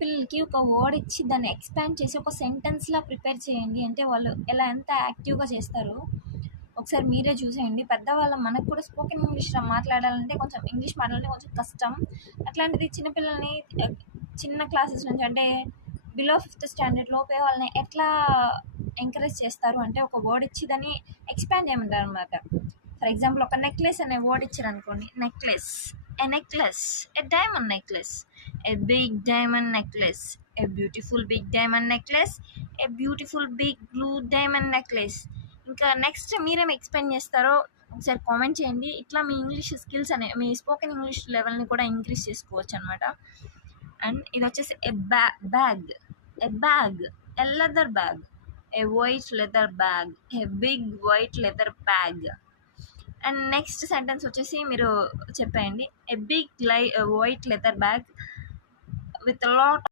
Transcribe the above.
పిల్లలకి ఒక వర్డ్ ఇచ్చి దాన్ని ఎక్స్పాండ్ చేసి ఒక సెంటెన్స్లా ప్రిపేర్ చేయండి అంటే వాళ్ళు ఎంత యాక్టివ్గా చేస్తారు ఒకసారి మీరే చూసేయండి. పెద్దవాళ్ళ మనకు కూడా స్పోకెన్ ఇంగ్లీష్ మాట్లాడాలంటే కొంచెం ఇంగ్లీష్ మాట్లాడాలంటే కొంచెం కష్టం. అట్లాంటిది చిన్నపిల్లల్ని చిన్న క్లాసెస్ నుంచి అంటే బిలో 5th స్టాండర్డ్ లోపే వాళ్ళని ఎట్లా ఎంకరేజ్ చేస్తారు అంటే ఒక వర్డ్ ఇచ్చి దాన్ని ఎక్స్పాండ్ చేయమంటారు అనమాట. ఫర్ ఎగ్జాంపుల్ ఒక నెక్లెస్ అనే వర్డ్ ఇచ్చారు అనుకోండి, necklace, a necklace, a diamond necklace, a big diamond necklace, a beautiful big diamond necklace, a beautiful big blue diamond necklace. ఇంకా నెక్స్ట్ మీరేం ఎక్స్ప్లెయిన్ చేస్తారో ఒకసారి కామెంట్ చేయండి. ఇట్లా మీ ఇంగ్లీష్ స్కిల్స్ అనే మీ స్పోకెన్ ఇంగ్లీష్ లెవెల్ని కూడా ఇంక్రీజ్ చేసుకోవచ్చు అనమాట. అండ్ ఇది వచ్చేసి a bag, a leather bag, a white leather bag, a big white leather bag. And next sentence వచ్చేసి మీరు చెప్పేయండి, a big white leather bag with lot